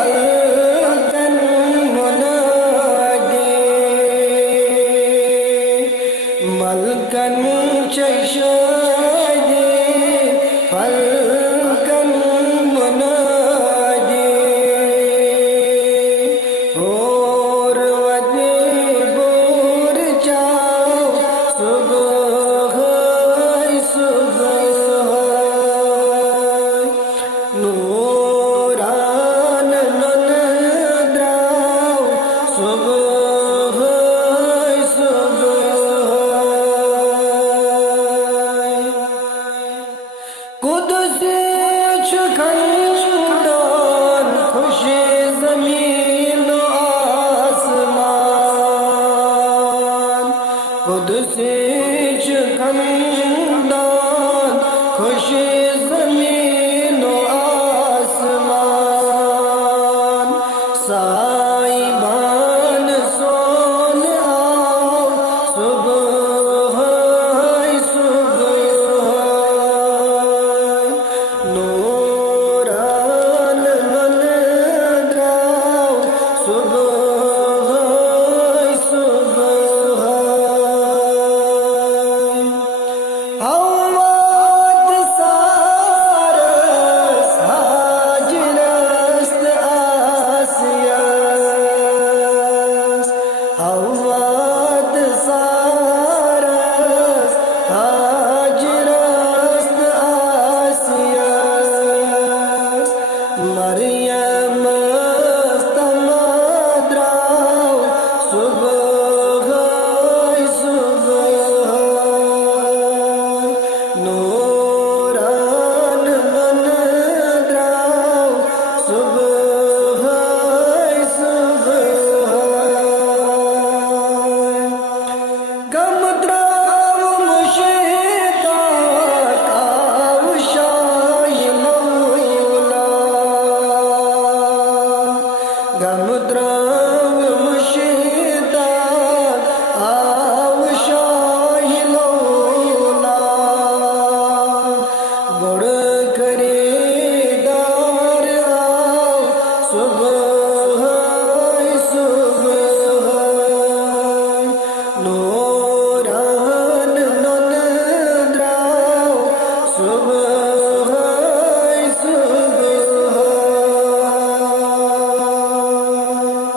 فلكن منادي ملكا شيشادي فلكن منادي اور ودي بور جاو صبح صبح نوران نندراو صبح قدس چکندان خوش زمین و آسمان قدس چکندان خوش زمین و آسمان سائبان سول آو صبح نوران نندراو صبح صبح هوات سارس هاجرست آسیاس هوات سارس هاجرست آسیاس مریم استمدراو صبح صبح نوران نندراو صبح صبح گمدراو مشیتا کاو شای مولا گمدراو